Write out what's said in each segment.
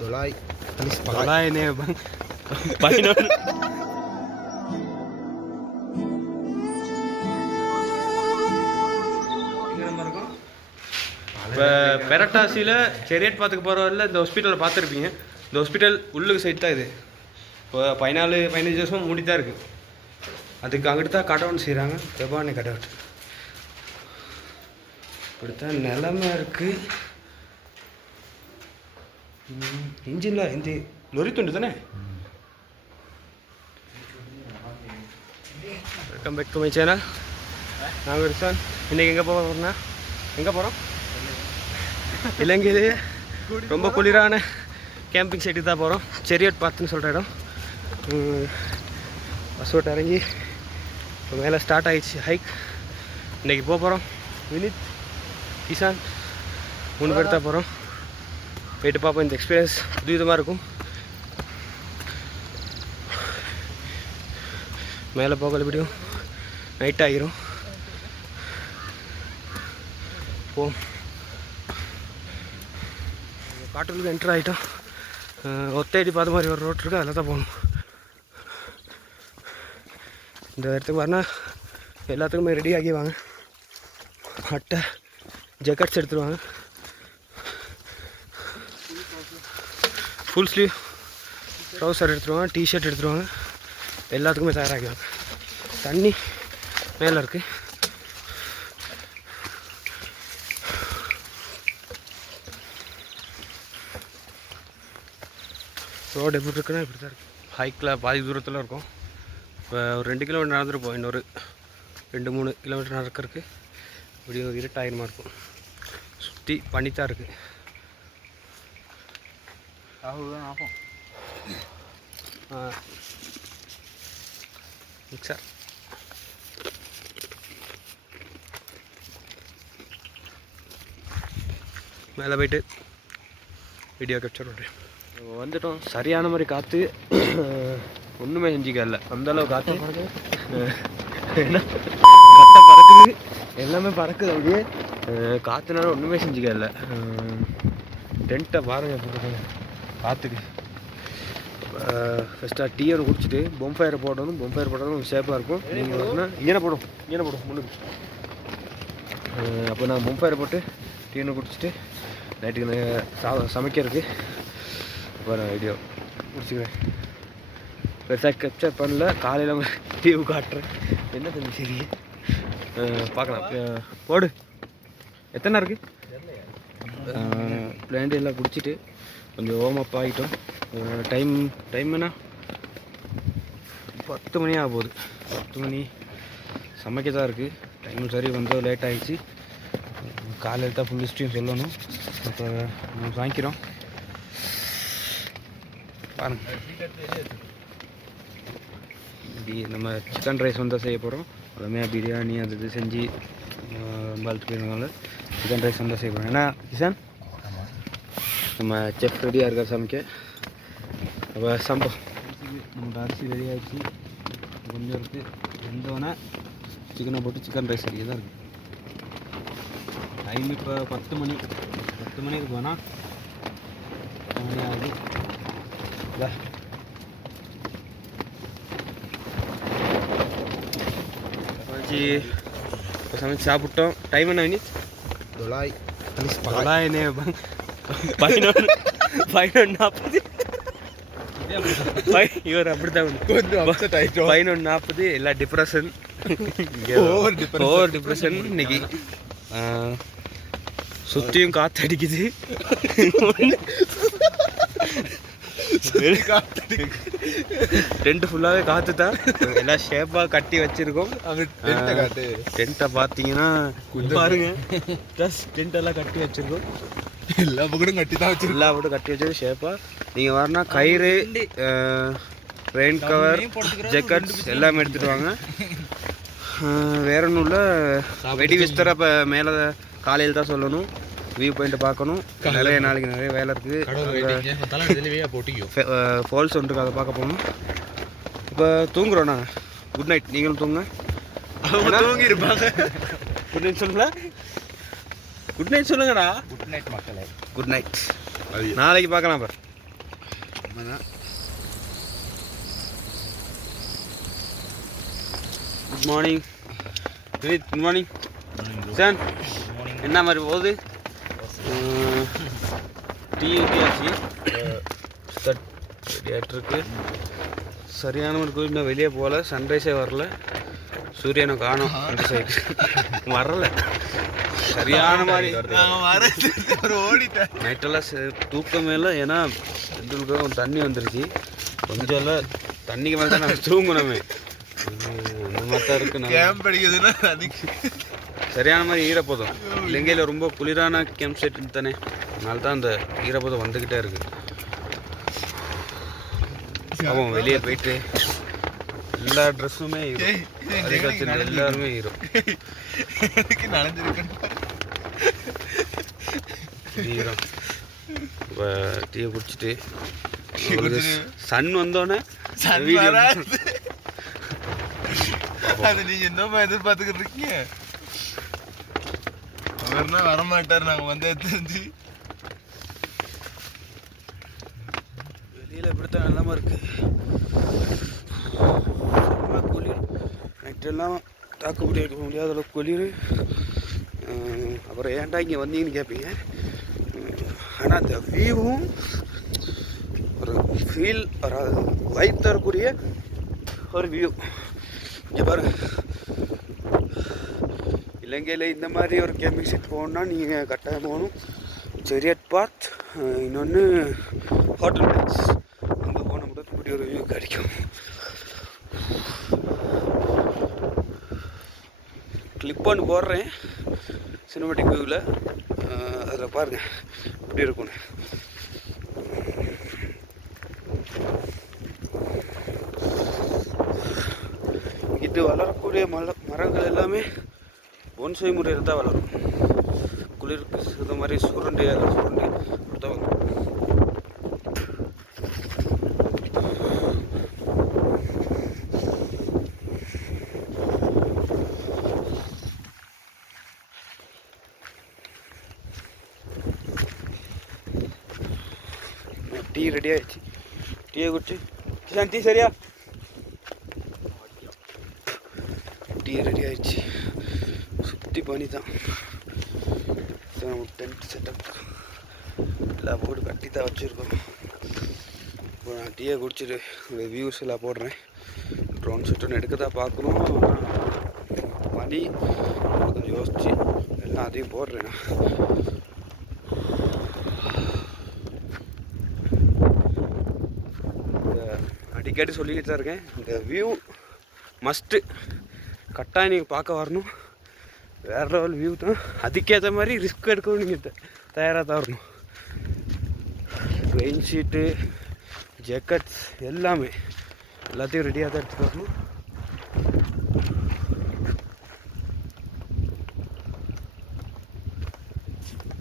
Dolai. Dolai ini bang. Painon. இப்போ பெரட்டாசியில் செரியட் பார்த்துக்கு போகிறவரில் இந்த ஹாஸ்பிட்டலில் பார்த்துருப்பீங்க. இந்த ஹாஸ்பிட்டல் உள்ளுக்கு சைட் தான் இது. இப்போ 14-15 வருஷம் மூடி தான் இருக்குது. அதுக்கு அங்கிட்டு தான் கட் அவுட் செய்கிறாங்க. வெபானே கட் அவுட் இப்படித்தான் நிலமை இருக்குது. இன்ஜினில் இந்த லொரி துண்டு தானே. Welcome back to my channel. நாங்கள் ரிசான். இன்றைக்கி எங்கே போகிறோம்னா எங்கே போகிறோம்? இலங்கையிலே ரொம்ப குளிரான கேம்பிங் சைட்டுக்கு தான் போகிறோம். செரியட் பார்த்துன்னு சொல்கிற இடம். பஸ் ஓட்டு இறங்கி இப்போ மேலே ஸ்டார்ட் ஆகிடுச்சு ஹைக். இன்றைக்கி போகிறோம். வினித், கிஷான் 3 பேர் தான் போகிறோம். போயிட்டு பார்ப்போம். இந்த எக்ஸ்பீரியன்ஸ் புது விதமாக இருக்கும். மேலே போகல எப்படியும் நைட் ஆகிரும். போம். காட்டுக்குள்ளே என்ட்ரு ஆகிட்டோம். ஒத்தையடி பார்த்த மாதிரி ஒரு ரோட் இருக்குது. அதில் தான் போகணும். இந்த இடத்துக்கு வரனா எல்லாத்துக்குமே ரெடி ஆகிவாங்க. அட்டை ஜக்கெட்ஸ் எடுத்துருவாங்க. ஃபுல் ஸ்லீவ் ட்ரௌசர் எடுத்துருவாங்க. டிஷர்ட் எடுத்துருவாங்க. எல்லாத்துக்குமே தயாராகிவாங்க. தண்ணி மேலே இருக்குது. ரோடு எப்படி இருக்குன்னா இப்படி தான் இருக்குது. ஹைக்கில் பாதி தூரத்தில் இருக்கும். இப்போ ஒரு 2 கிலோமீட்டர் நடந்துருப்போம். இன்னொரு 2-3 கிலோமீட்டர் நடக்கிறதுக்கு இப்படி ஒரு இருட்டாயிரமாக இருக்கும். சுற்றி பண்ணித்தான் இருக்குது. ஆகும் மிக்சர் மேலே போய்ட்டு வீடியோ கேப்சர் பண்ணுறேன். வந்துட்டோம். சரியான மாதிரி காற்று. ஒன்றுமே செஞ்சிக்கல. அந்தளவு காற்று. ஏன்னா கட்டை பறக்குது. எல்லாமே பறக்குது. அப்படியே காற்றுனால ஒன்றுமே செஞ்சிக்கல. டென்ட்டை பாருங்கள் போட்டுருக்காங்க காற்றுக்கு. ஃபஸ்ட்டாக டீ ஒன்று குடிச்சிட்டு பொம்ஃபயரை போடணும். பொம்ஃபயர் போட்டாலும் சேஃபாக இருக்கும். நீங்கள் வரணும்னா இங்கே போடும் முன்னுக்கு. அப்போ நான் பொம்ஃபயரை போட்டு டீ ஒன்று குடிச்சிட்டு நைட்டுக்கு சமைக்கிறதுக்கு அப்புறம் வீடியோ முடிச்சுக்கிறேன். பெருசாக கேப்சர் பண்ணல. காலையில் அவங்க டிவி காட்டுறேன். என்ன தம்பி சரி பார்க்கலாம். போடு. எத்தனை இருக்குது? பிளாண்ட் எல்லாம் குடிச்சிட்டு கொஞ்சம் வார்ம் அப் ஆகிட்டோம். டைம் என்ன 10 மணி ஆக போகுது. 10 மணி சமைக்க தான் இருக்குது. டைம் சரி வந்து லேட் ஆகிடுச்சு. காலையில் தான் ஃபுல் ஹிஸ்ட்ரியும் சொல்லணும். இப்போ நம்ம வாங்கிக்கிறோம் பாருங்க. இப்படி நம்ம சிக்கன் ரைஸ் வந்து செய்ய போகிறோம். எல்லாமே பிரியாணி அது இது செஞ்சு பால்ட்டு போயிருந்தால சிக்கன் ரைஸ் வந்து செய்ய போகிறோம். ஏன்னா கிஷான் நம்ம செஃப் ரெடியாக இருக்கா சமைக்க. அப்போ சம்பவம் நம்மளோட அரிசி ரெடி ஆகிடுச்சு. கொஞ்சம் இருக்குது. வெந்தோடனே சிக்கனை போட்டு சிக்கன் ரைஸ் ரெடியாக தான் இருக்குது. டைம் இப்போ 10 மணிக்கு போனால் 10 மணி ஆகுது. இப்போ சமைச்சு சாப்பிட்டோம். டைம் என்ன Vineet? Dolai. Dolai bang. Painon 40. இவர் அப்படித்தான் பையன் 40. எல்லா டிப்ரெஷன் ஓவர் டிப்ரெஷன். இன்னைக்கு சுற்றியும் காற்று அடிக்குது. டென்ட் ஃபுல்லாகவே காற்று தான். எல்லாம் ஷேப்பாக கட்டி வச்சுருக்கோம். டென்ட்டை பார்த்தீங்கன்னா பாருங்க. டென்ட்டெல்லாம் கட்டி வச்சுருக்கோம். எல்லா பக்கமும் கட்டி வச்சது ஷேப்பாக. நீங்கள் வரனா கயிறு, ரெயின் கவர், ஜக்கெட்ஸ் எல்லாமே எடுத்துகிட்டு வாங்க. வேற ஒன்றும் இல்லை. வெடி விஸ்தர இப்போ மேலே காலையில் தான் சொல்லணும். வியூ பாயிண்ட் பார்க்கணும். நாளைக்கு நிறைய வேலை இருக்குது. ஃபால்ஸ் ஒன்று இருக்குது. அதை பார்க்க போகணும். இப்போ தூங்குறோண்ணா. Good night. நீங்களும் தூங்க. தூங்கிருப்பாங்க. குட் நைட் சொல்லுங்களா? குட் நைட் சொல்லுங்கடா. குட் நைட் மக்களே. Good night. நாளைக்கு பார்க்கலாம். Good morning good morning sir. என்ன மாதிரி போகுது? டீ ஊற்றியாச்சு, ரெடியாகிட்டுருக்கு. சரியான மாதிரி கோயில் இன்னும் வெளியே போகல, சன்ரைஸே வரல, சூரியனை காணும் அந்த சைடு வரல. சரியான மாதிரி நைட்டெல்லாம் தூக்கமே இல்லை. ஏன்னா எங்களுக்கு தண்ணி வந்துருச்சு, கொஞ்சம் இல்லை தண்ணிக்கு மேலே தான் நாங்கள் தூங்கணுமே. அந்த மாதிரி தான் இருக்கு. சரியான மாதிரி ஈரப்பதம். இலங்கையில் ரொம்ப குளிரான கேம்ப் சைட் தானே, அதனால தான் அந்த ஈரப்பதம் வந்துக்கிட்டே இருக்கு. அவன் வெளியே போயிட்டு எல்லா ட்ரெஸ்ஸுமே ஈரும், அக்ரிகல்ச்சர் எல்லாருமே ஈரும். ஈரம். இப்போ டீயை குடிச்சிட்டு சன் வந்தோடனே அது நீங்க என்னமா எதிர்பார்த்துக்கிட்டு இருக்கீங்க? அவர்னா வரமாட்டார், நாங்கள் வந்து தெரிஞ்சு வெளியில் இப்படித்தான் நிலமா இருக்கு. குளிர் நைட்டெல்லாம் தாக்குப்பிடி வைக்க முடியாத அளவுக்கு குளிர். அப்புறம் ஏன்டா இங்கே வந்தீங்கன்னு கேட்பீங்க. ஆனால் அந்த வியூவும் ஒரு ஃபீல் வைப் தரக்கூடிய ஒரு வியூ. இங்கே பாருங்க, இலங்கையில் இந்த மாதிரி ஒரு கேம்பிங் சைட் போகணுன்னா நீங்கள் கட்டாயம் போகணும். செரியட் பார்க், இன்னொன்று ஹோட்டல் பிளேஸ். அங்கே போன மட்டும் இப்படி ஒரு வியூ கிடைக்கும். கிளிப் ஒன்று போடுறேன் சினிமாட்டிக் வியூவில், அதில் பாருங்கள் இப்படி இருக்கும்னு. இது வளரக்கூடிய மரங்கள் எல்லாமே ஒன்சை முறையில் தான் வளரும். குளிருக்கு இந்த மாதிரி சுருண்டு கொடுத்தவங்க. டீ ரெடி ஆயிடுச்சு, டீயை குடிச்சு கிஷான் டீ சரியா? டீ ரெடி ஆயிடுச்சு. சுற்றி பனி தான். டென்ட் செட்டப் எல்லாம் போட்டு கட்டி தான் வச்சுருக்கோம். இப்போ நான் டீயை குடிச்சிட்டு வியூஸ் எல்லாம் போடுறேன். ட்ரோன் ஷூட்டுன்னு எடுக்க தான் பார்க்குறோம். பனி கொஞ்சம் யோசிச்சு எல்லாம் அதையும் போடுறேன். அடிக்கடி சொல்லிக்கிட்டு தான் இருக்கேன், இந்த வியூ மஸ்ட்டு கட்டாயம் நீங்கள் பார்க்க வரணும். வேறு லெவல் வியூ தான். அதுக்கேற்ற மாதிரி ரிஸ்க் எடுக்கவும் நீங்கள் தயாராக தான் வரணும். ரெயின் ஷீட்டு, ஜெக்கெட்ஸ் எல்லாமே எல்லாத்தையும் ரெடியாக தான் எடுத்துகிட்டு வரணும்.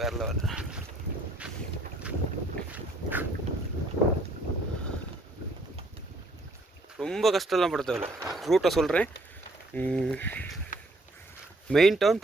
வேறு லெவல். ரொம்ப கஷ்டம்லாம் பட தேவையில்ல. ரூட்டை சொல்கிறேன். மெயின் டவுன்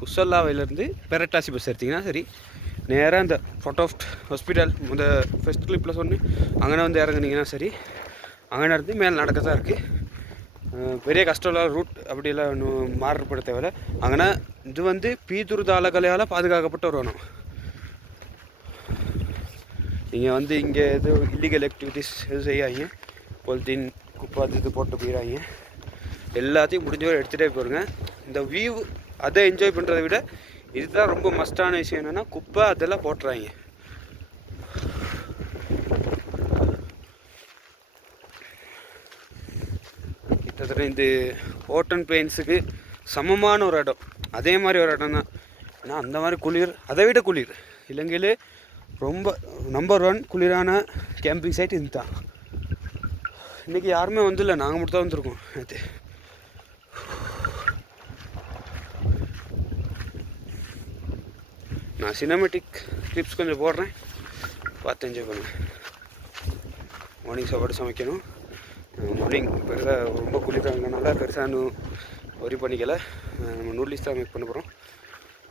புசல்லாவிலேருந்து பெரட்டாசி பஸ் எடுத்திங்கன்னா சரி, நேராக இந்த ஃபோட்டோஃப்ட் ஹாஸ்பிட்டல் ஃபஸ்ட் கிளிப்பில் சொன்னேன், அங்கே வந்து இறங்குனீங்கன்னா சரி. அங்கே இருந்து மேலே நடக்க தான் இருக்குது. பெரிய கஷ்டம் இல்லாத ரூட் அப்படியெல்லாம் ஒன்றும் மாறுபட தேவையில்லை. அங்கே இது வந்து பீதுரு தாளகலையால் பாதுகாக்கப்பட்ட ஒரு வனம். நீங்கள் வந்து இங்கே எதுவும் இல்லீகல் ஆக்டிவிட்டீஸ் எதுவும் செய்யாங்க, பொலித்தீன் குப்பை இது போட்டு போயிடாங்க. எல்லாத்தையும் முடிஞ்ச வரை எடுத்துகிட்டே போயிருங்க. இந்த வியூ அதை என்ஜாய் பண்ணுறதை விட இதுதான் ரொம்ப மஸ்டான விஷயம். என்னென்னா குப்பை அதெல்லாம் போட்டுறாங்க. கிட்டத்தட்ட இந்த ஓட்டன் பெயின்ஸுக்கு சமமான ஒரு இடம், அதே மாதிரி ஒரு இடம் தான். ஏன்னா அந்த மாதிரி குளிர், அதை விட குளிர் இலங்கையிலே ரொம்ப நம்பர் 1 குளிரான கேம்பிங் சைட் இது தான். இன்றைக்கி யாருமே வந்துடல, நாங்கள் மட்டும் தான் வந்திருக்கோம். நேற்று நான் சினிமேட்டிக் கிளிப்ஸ் கொஞ்சம் போடுறேன், பார்த்து என்ஜாய் பண்ணுவேன். மார்னிங் சாப்பாடு சமைக்கணும். மார்னிங் பெருசாக ரொம்ப குளிர்றதுனால பெருசாக இன்னும் ஒரி பண்ணிக்கலை. நம்ம நூடுல்ஸ் தான் மேக் பண்ண போகிறோம்.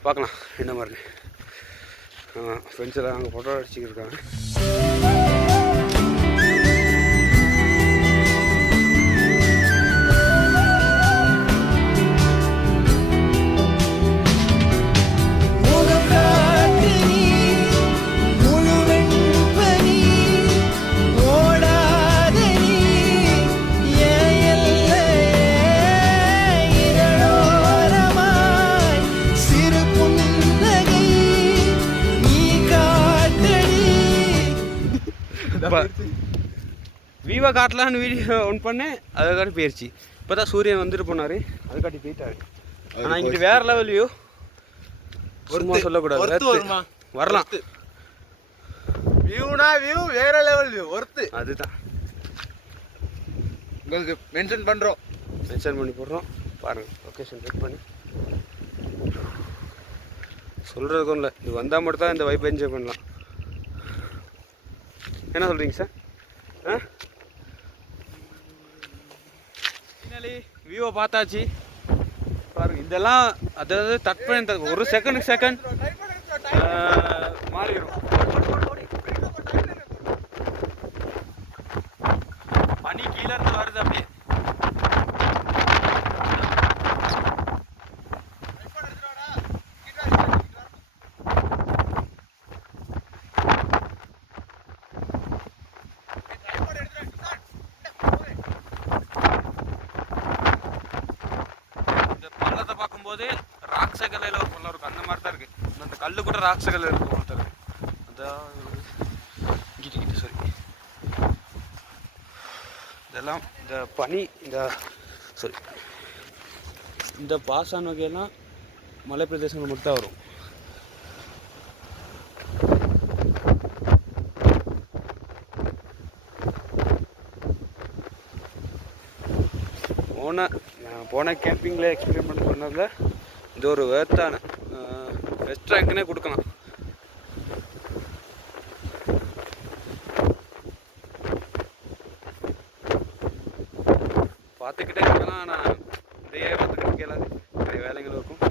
பார்க்கலாம் என்ன மாதிரி. ஃப்ரெண்ட்ஸ் எல்லாம் அங்கே ஃபோட்டோ அடிச்சுக்கிட்டு இருக்காங்க. வியூவை காட்டலான்னு வீடியோ ஒன் பண்ணேன், அதை காட்டி போயிடுச்சு. இப்போ தான் சூரியன் வந்துட்டு போனார், அது காட்டி போயிட்டாரு. ஆனால் இங்கிட்டு வேறு லெவல் வியூ, சும்மா சொல்லக்கூடாது, வரலாம். வியூனா வியூ, வேற லெவல் வியூ, ஒர்த்து. அதுதான் உங்களுக்கு மென்ஷன் பண்ணுறோம், மென்ஷன் பண்ணி போடுறோம். பாருங்கள், லொக்கேஷன் செக் பண்ணி சொல்கிறதுக்கும் இல்லை, இது வந்தால் மட்டும் தான் இந்த வைப் என்ஜாய் பண்ணலாம். என்ன சொல்கிறீங்க சார்? ஃபைனலி வியூவை பார்த்தாச்சு. பாருங்கள், இதெல்லாம் அதாவது தட் பண்ணி ஒரு செகண்ட் மாறிடும். பனி கீழே இருந்து வருது அப்படியே. போது ராக்ஸ கல்லையில் ஒரு பள்ளம் இருக்கும், அந்த மாதிரி தான் இருக்குது. அந்த கல் கூட ராக்ஸ கல்லில் இருக்கும் ஒருத்தர். அதான் சரி, இதெல்லாம் இந்த பனி, இந்த பாசான் வகையெல்லாம் மலை பிரதேசங்கள் மட்டும் தான் வரும். போன கேம்பிங்கில் எக்ஸ்பெரிமெண்ட் பண்ணதில் இது ஒரு வேர்த்தான பெஸ்ட் ரேங்க்னே கொடுக்கலாம். பார்த்துக்கிட்டே இருக்கலாம், ஆனால் இதையே பார்த்துக்கிட்டு கேளாது, நிறைய வேலைகள் இருக்கும்.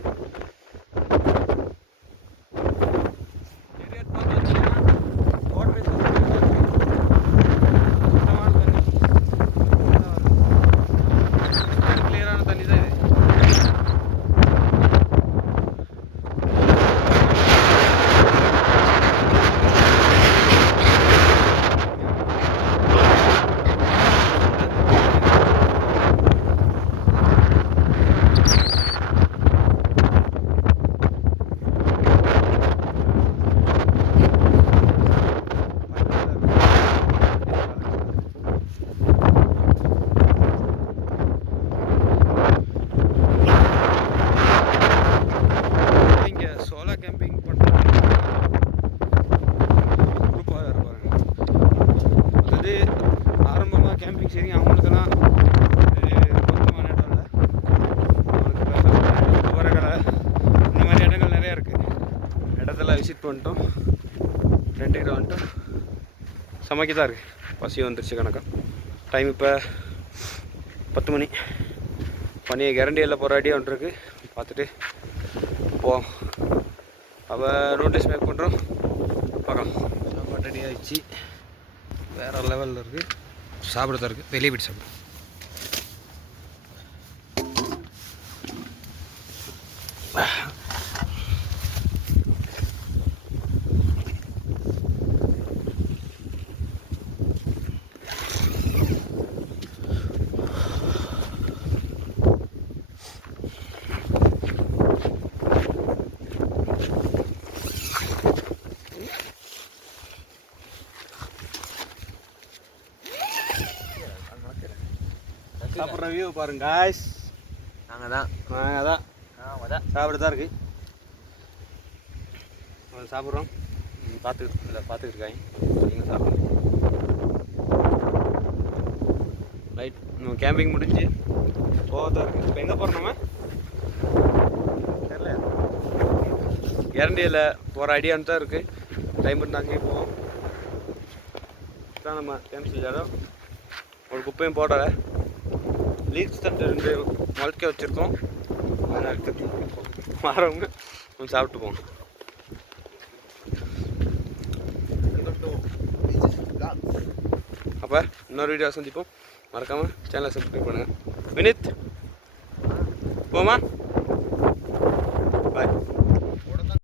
கேம்பிங் சரி, அவங்களுக்கெல்லாம் மொத்தமான இடம் இல்லை, அவங்களுக்கு வரக்கடை இந்த மாதிரி இடங்கள் நிறையா இருக்குது. இடத்தெல்லாம் விசிட் பண்ணிட்டோம், ரெண்டுக்கிட்ட வந்துட்டோம். சமைக்க தான் இருக்குது, பசி வந்துருச்சு கணக்காக. டைம் இப்போ 10 மணி. பனியை கேரண்டியில் போராடியே வந்துருக்கு, பார்த்துட்டு போவோம். அவள் நோட்டீஸ் மேக் பண்ணுறோம், பார்க்கலாம். சாப்பாடு ரெடி ஆகிடுச்சு, வேறு லெவலில் இருக்குது. சாப்பிட்றதா இருக்குது, வெளியே போய்ட்டு சாப்பிடும். சாப்பிட்ற வியூ பாருங்க காய்ஸ், நாங்கள் தான் சாப்பிட்டு தான் இருக்குது. சாப்பிட்றோம், பார்த்துக்கிட்டு இருக்காங்க, நீங்கள் சாப்பிடுங்க. ரைட், நம்ம கேம்பிங் முடிஞ்சு போகத்தான் இருக்குது. இப்போ எங்கே போகிறோம்? நம்ம தெரியல, கேரண்டியில் போகிற ஐடியான்னு தான் இருக்குது. டைம் இருந்தால் அங்கேயே போவோம். தான் நம்ம கேம்ப் இடம் ஒரு குப்பையும் போடல, லீக்ஸ் தட்டு 2 முளைக்க வச்சுருக்கோம். மாறவங்க கொஞ்சம் சாப்பிட்டு போங்க. அப்போ இன்னொரு வீடியோ சந்திப்போம். மறக்காமல் சேனலை சப்ஸ்கிரைப் பண்ணுங்கள். வினித் போமா, பாய்.